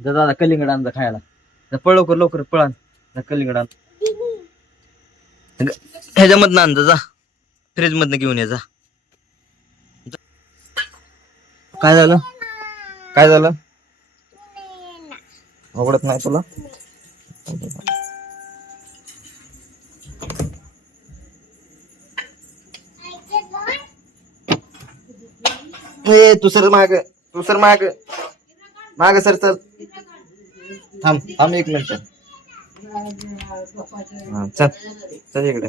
जा दादा कलिंगड आण खायला. जा पळ लवकर लवकर पळा जा कलिंगड आण. ह्याच्यामधनं आण जा जा. फ्रीज मधनं घेऊन ये जा. काय झालं? काय झालं? आवडत नाही तुला? ए तू सर माग तू सर माग. माग सर चल थांब थांब एक मिनिट. हा, चल चल इकडे.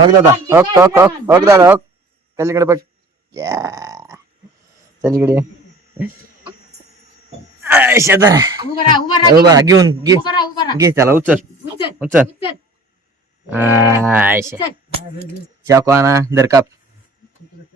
हक दादा हक हक हक हक दादा हक. चल इकडे बघ. या. चल इकडे ये. आय, शेजारा. उभा राहा उभा राहा. उभा राहा, घेऊन घे. उभा राहा उभा राहा. घे त्याला उचल. उचल उचल. उचल. आय, शे. उचल. चाकू आणा दर काप. आ,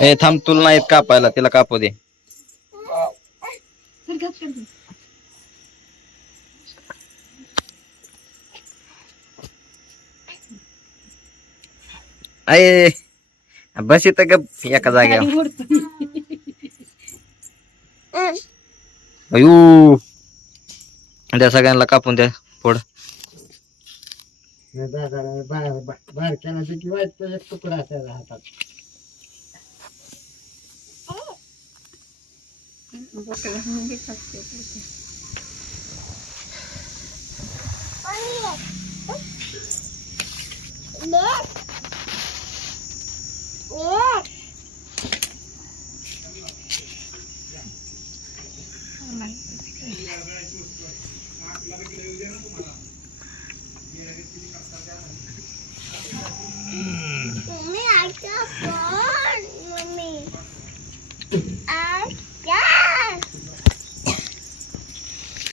ए थांब तुला नाही येत कापायला तिला कापू दे कर. अय बस इथं गप एका जागेवर. अयो त्या सगळ्यांना कापून द्या नाही दादा बाहेर बारक्याला किती एक तुकडा असायला हातात Look! Look! Stop, a phone, mommy.